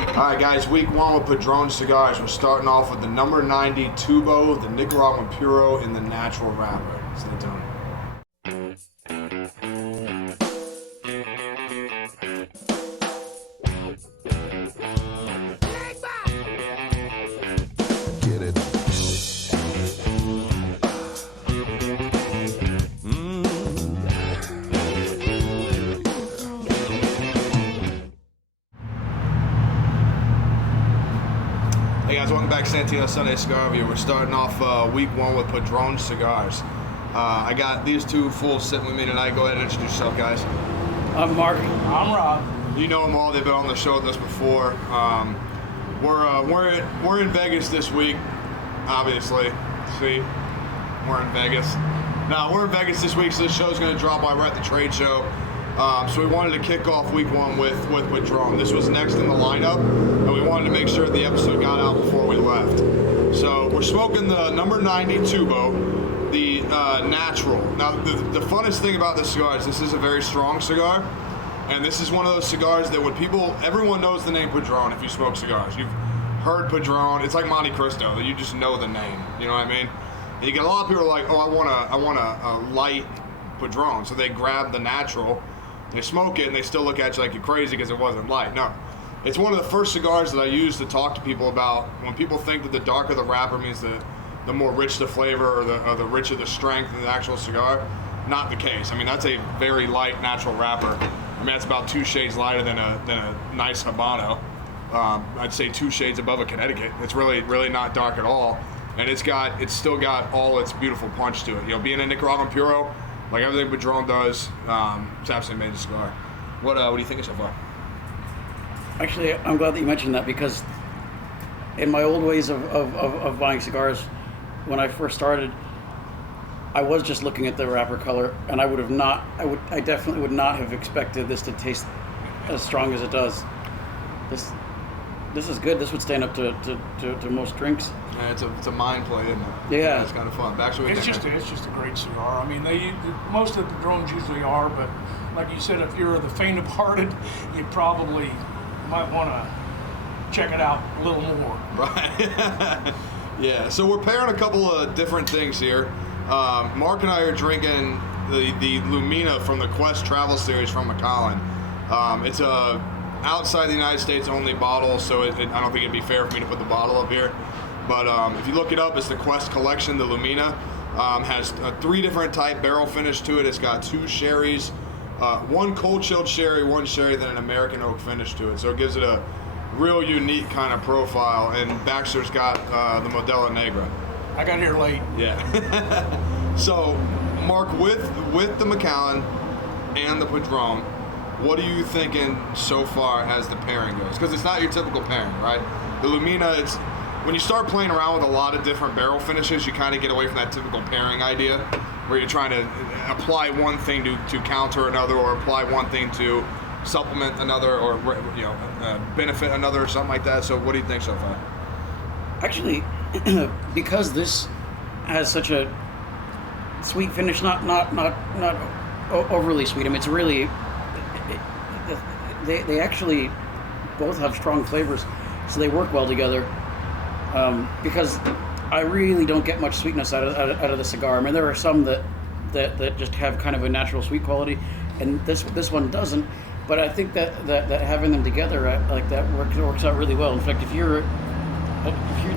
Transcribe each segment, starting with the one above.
Alright guys, week one with Padron Cigars. We're starting off with the number 90 Tubo, the Nicaraguan Puro, and the Natural Wrapper. Stay tuned. Get it. Hey guys, welcome back to Santino Sunday Cigar Review. We're starting off week one with Padron Cigars. I got these two fools sitting with me tonight. Go ahead and introduce yourself, guys. I'm Mark. I'm Rob. You know them all. They've been on the show with us before. We're in Vegas this week, obviously. See, we're in Vegas. Now we're in Vegas this week, so this show's going to drop while we're at the trade show. So we wanted to kick off week one with Padron. This was next in the lineup, and we wanted to make sure the episode got out before we left. So we're smoking the number 90 Tubo, the natural. Now the funnest thing about this cigar is this is a very strong cigar, and this is one of those cigars that everyone knows the name Padron if you smoke cigars. You've heard Padron. It's like Monte Cristo, that you just know the name. You know what I mean? And you get a lot of people like, oh, I want a light Padron, so they grab the natural. They smoke it and they still look at you like you're crazy because it wasn't light. No, it's one of the first cigars that I use to talk to people about when people think that the darker the wrapper means the more rich the flavor or the richer the strength of the actual cigar. Not the case. I mean, that's a very light natural wrapper. I mean, that's about 2 shades lighter than a nice Habano. I'd say 2 shades above a Connecticut. It's really not dark at all, and it's still got all its beautiful punch to it. You know, being a Nicaraguan Puro, like everything Padron does, it's absolutely amazing cigar. What do you think of so far? Actually, I'm glad that you mentioned that because in my old ways of buying cigars, when I first started, I was just looking at the wrapper color, and I definitely would not have expected this to taste as strong as it does. This is good. This would stand up to most drinks. Yeah, it's a mind play, isn't it? Yeah. It's kind of fun. It's just a great cigar. I mean, most of the Padrones usually are, but like you said, if you're the faint of hearted, you probably might want to check it out a little more. Right. Yeah. So we're pairing a couple of different things here. Mark and I are drinking the Lumina from the Quest Travel Series from Macallan. It's a outside the United States only bottle, so I don't think it'd be fair for me to put the bottle up here. But if you look it up, it's the Quest Collection. The Lumina has 3 different type barrel finish to it. It's got 2 sherries, 1 cold chilled sherry, 1 sherry, then an American oak finish to it. So it gives it a real unique kind of profile. And Baxter's got the Modelo Negra. I got here late. Yeah. So, Mark, with the Macallan and the Padron, what are you thinking so far as the pairing goes? Because it's not your typical pairing, right? The Lumina, when you start playing around with a lot of different barrel finishes, you kind of get away from that typical pairing idea, where you're trying to apply one thing to counter another, or apply one thing to supplement another, or benefit another, or something like that. So, what do you think so far? Actually, because this has such a sweet finish, not overly sweet. I mean, it's really they actually both have strong flavors, so they work well together. Because I really don't get much sweetness out of the cigar. I mean, there are some that just have kind of a natural sweet quality, and this one doesn't. But I think that having them together like that works out really well. In fact, if you'd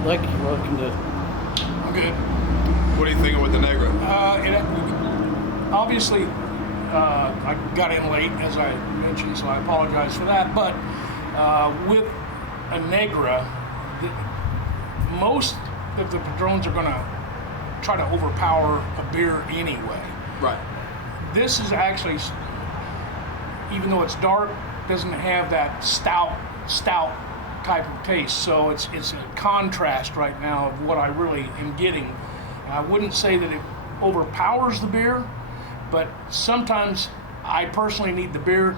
like, you're welcome to. I'm good. What are you thinking with the Negra? Obviously, I got in late, as I mentioned, so I apologize for that. But with a Negra, most of the Padrones are going to try to overpower a beer anyway. Right. This is actually, even though it's dark, doesn't have that stout type of taste. So it's a contrast right now of what I really am getting. I wouldn't say that it overpowers the beer, but sometimes I personally need the beer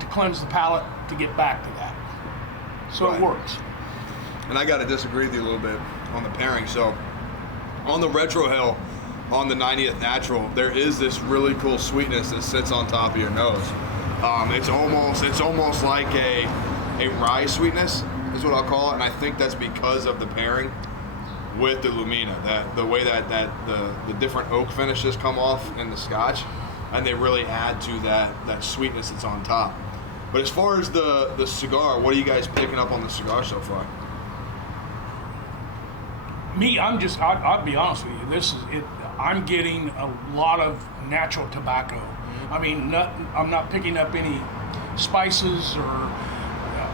to cleanse the palate to get back to that. So Right. It works. And I got to disagree with you a little bit on the pairing. So on the Retro Hill, on the 90th Natural, there is this really cool sweetness that sits on top of your nose. It's almost like a rye sweetness, is what I'll call it, and I think that's because of the pairing with the Lumina, that the way that the different oak finishes come off in the Scotch, and they really add to that sweetness that's on top. But as far as the cigar, what are you guys picking up on the cigar so far? Me, I'll be honest with you. This is it. I'm getting a lot of natural tobacco. I mean, I'm not picking up any spices or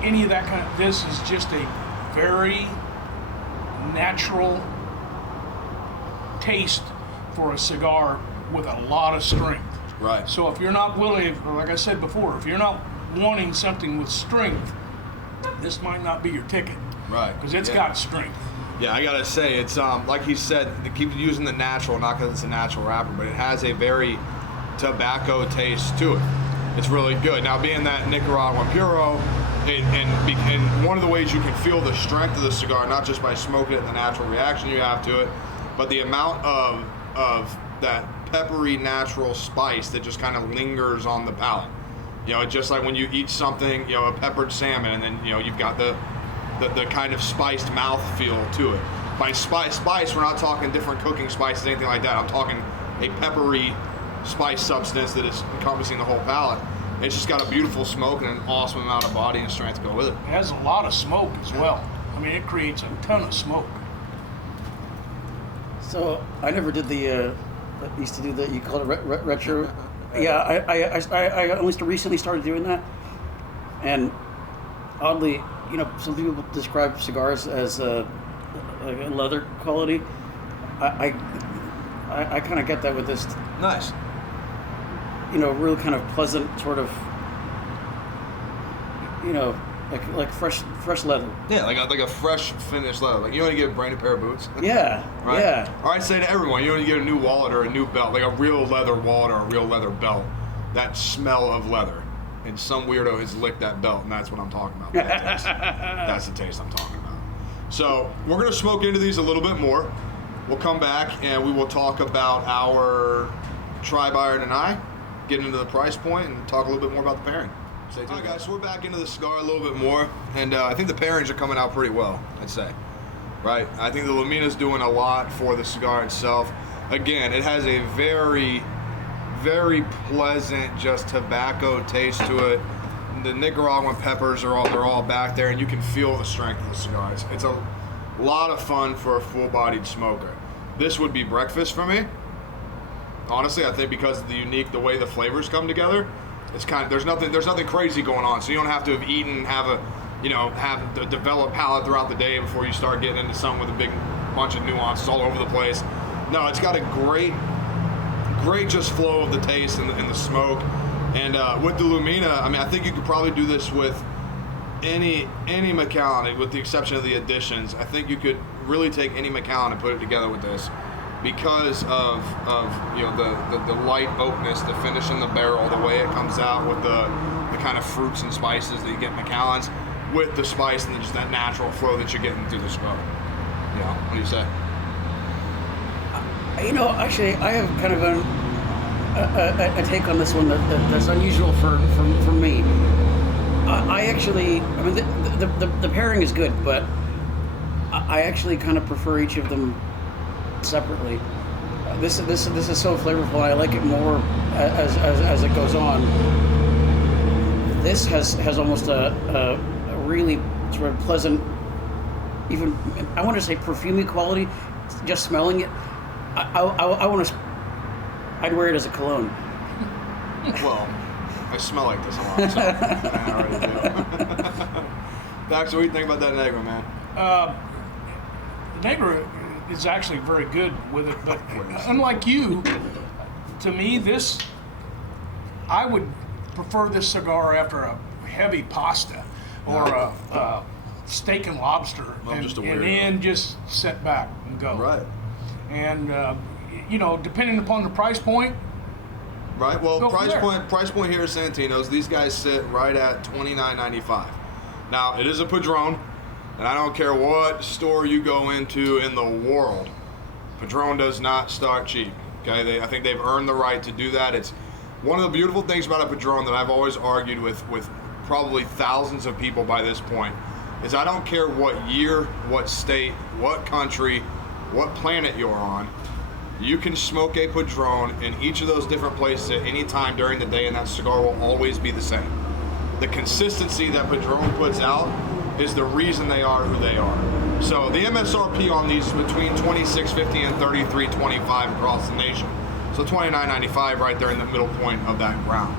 any of that kind of. This is just a very natural taste for a cigar with a lot of strength. Right. So if you're not willing, like I said before, if you're not wanting something with strength, this might not be your ticket. Right. Because it's got strength. Yeah, I gotta say, it's like he said, they keep using the natural, not because it's a natural wrapper, but it has a very tobacco taste to it. It's really good. Now, being that Nicaraguan Puro, and one of the ways you can feel the strength of the cigar, not just by smoking it and the natural reaction you have to it, but the amount of that peppery natural spice that just kind of lingers on the palate. You know, just like when you eat something, you know, a peppered salmon, and then, you know, you've got the kind of spiced mouth feel to it. By spice, we're not talking different cooking spices, anything like that. I'm talking a peppery spice substance that is encompassing the whole palate. It's just got a beautiful smoke and an awesome amount of body and strength to go with it. It has a lot of smoke as well. I mean, it creates a ton of smoke. So I never did the. Used to do the. You call it retro. Yeah, I only recently started doing that, and oddly, you know, some people describe cigars as a leather quality. I kind of get that with this. Nice. You know, real kind of pleasant sort of. You know, like fresh leather. Yeah, like a fresh finished leather. Like you want to get a brand new pair of boots. Yeah. Right? Yeah. Or I say to everyone, you want to get a new wallet or a new belt, like a real leather wallet or a real leather belt. That smell of leather. And some weirdo has licked that belt, and that's what I'm talking about. That taste. That's the taste I'm talking about. So we're going to smoke into these a little bit more. We'll come back and we will talk about our Tri-Byron and I, get into the price point, and talk a little bit more about the pairing. All right, guys, so we're back into the cigar a little bit more, and I think the pairings are coming out pretty well, I'd say. Right? I think the Lumina's doing a lot for the cigar itself. Again, it has a very, very pleasant, just tobacco taste to it. The Nicaraguan peppers they're all back there, and you can feel the strength of the cigar. It's a lot of fun for a full-bodied smoker. This would be breakfast for me. Honestly, I think because of the way the flavors come together, it's kind of there's nothing crazy going on. So you don't have to have eaten, have a developed palate throughout the day before you start getting into something with a big bunch of nuances all over the place. No, it's got a great just flow of the taste and the smoke. And with the Lumina, I mean, I think you could probably do this with any Macallan, with the exception of the additions. I think you could really take any Macallan and put it together with this, because of you know the light oakness, the finish in the barrel, the way it comes out with the kind of fruits and spices that you get in Macallans, with the spice and just that natural flow that you're getting through the smoke. You know, what do you say? You know, actually, I have kind of a take on this one that's unusual for me. I mean, the pairing is good, but I actually kind of prefer each of them separately. This is so flavorful. I like it more as it goes on. This has almost a really sort of pleasant, even I want to say perfumey quality. Just smelling it, I want to. I'd wear it as a cologne. Well, I smell like this a lot, so I already do. Dax, what do you think about that Negra, man? The Negra is actually very good with it, but unlike you, to me, I would prefer this cigar after a heavy pasta or a steak and lobster, and then just sit back and go. Right. And you know, depending upon the price point. Right. Well, price point here at Santino's, these guys sit right at $29.95. Now, it is a Padron, and I don't care what store you go into in the world, Padron does not start cheap. Okay, I think they've earned the right to do that. It's one of the beautiful things about a Padron that I've always argued with probably thousands of people by this point, is I don't care what year, what state, what country, what planet you're on, you can smoke a Padron in each of those different places at any time during the day, and that cigar will always be the same. The consistency that Padron puts out is the reason they are who they are. So the MSRP on these is between $26.50 and $33.25 across the nation. So $29.95 right there in the middle point of that ground.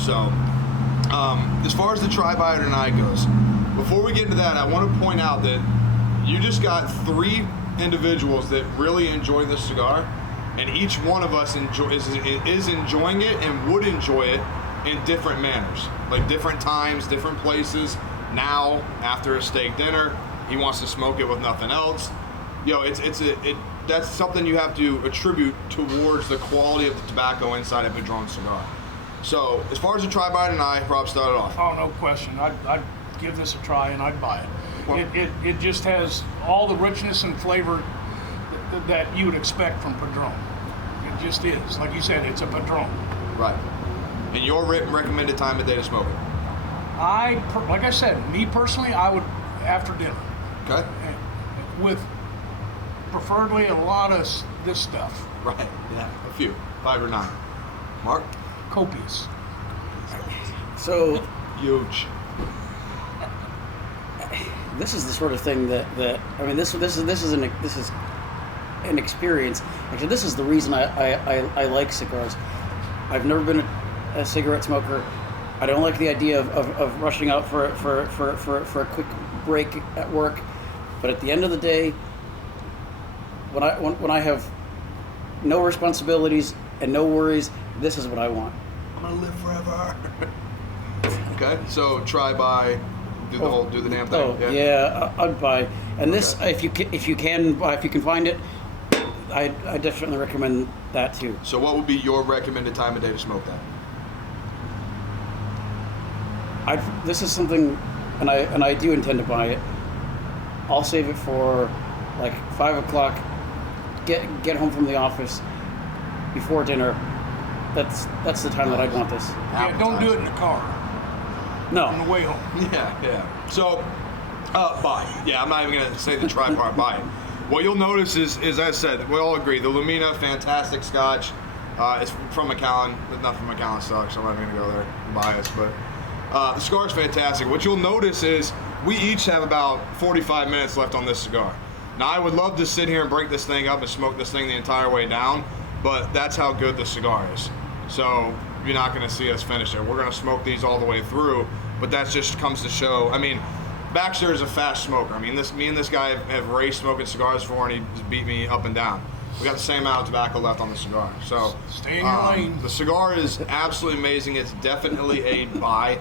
So as far as the try-by or deny goes, before we get into that, I want to point out that you just got 3 individuals that really enjoy this cigar, and each one of us is enjoying it and would enjoy it in different manners, like different times, different places. Now, after a steak dinner, he wants to smoke it with nothing else. You know, that's something you have to attribute towards the quality of the tobacco inside a Padron cigar. So, as far as the try, buy, deny, Rob started off. Oh, no question. I'd give this a try and I'd buy it. Well, It just has all the richness and flavor that you would expect from Padron. It just is. Like you said, it's a Padron. Right. And your recommended time of day to smoke it? Like I said, me personally, I would after dinner. Okay. With preferably a lot of this stuff. Right. Yeah. A few. 5 or 9. Mark? Copious. So Huge. this is the sort of thing that I mean, this is an experience. Actually, this is the reason I like cigars. I've never been a cigarette smoker. I don't like the idea of rushing out for a quick break at work. But at the end of the day, when I have no responsibilities and no worries, this is what I want. I'm gonna live forever. Okay, so try by, do the damn thing. Oh yeah, I'd buy. And this, if you can find it, I definitely recommend that too. So what would be your recommended time of day to smoke that? This is something, and I do intend to buy it. I'll save it for like 5 o'clock. Get home from the office before dinner. That's the time that I'd want this. Yeah, don't do it in the car on No. the way home. Yeah. So, buy. Yeah, I'm not even gonna say the try part. Buy it. What you'll notice is, as I said, we all agree, the Lumina, fantastic Scotch. It's from Macallan. It's not from Macallan stock, so I'm not gonna go there. I'm biased, but the cigar's fantastic. What you'll notice is we each have about 45 minutes left on this cigar. Now, I would love to sit here and break this thing up and smoke this thing the entire way down, but that's how good the cigar is. So you're not going to see us finish it. We're going to smoke these all the way through, but that just comes to show. I mean, Baxter is a fast smoker. I mean, me and this guy have raced smoking cigars before, and he just beat me up and down. We got the same amount of tobacco left on the cigar. So stay in your lane. The cigar is absolutely amazing. It's definitely a buy.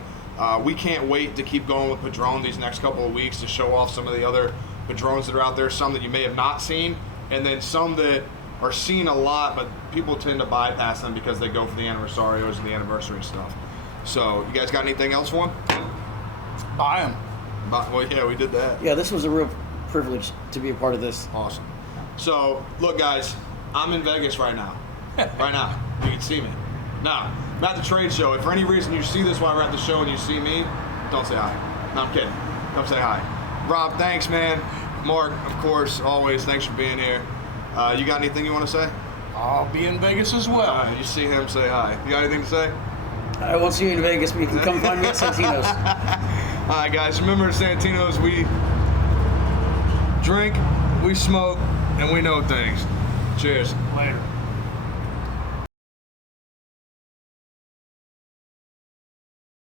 We can't wait to keep going with Padron these next couple of weeks to show off some of the other Padrons that are out there, some that you may have not seen, and then some that are seen a lot, but people tend to bypass them because they go for the anniversarios and the anniversary stuff. So, you guys got anything else for them? Buy them. Well, yeah, we did that. Yeah, this was a real privilege to be a part of this. Awesome. So, look, guys, I'm in Vegas right now. Right now. You can see me. Now, I'm at the trade show. If for any reason you see this while we're at the show and you see me, don't say hi. No, I'm kidding. Come say hi. Rob, thanks, man. Mark, of course, always, thanks for being here. You got anything you want to say? I'll be in Vegas as well. You see him, say hi. You got anything to say? I won't see you in Vegas, but you can come find me at Santino's. All right, guys, remember at Santino's, we drink, we smoke, and we know things. Cheers. Later.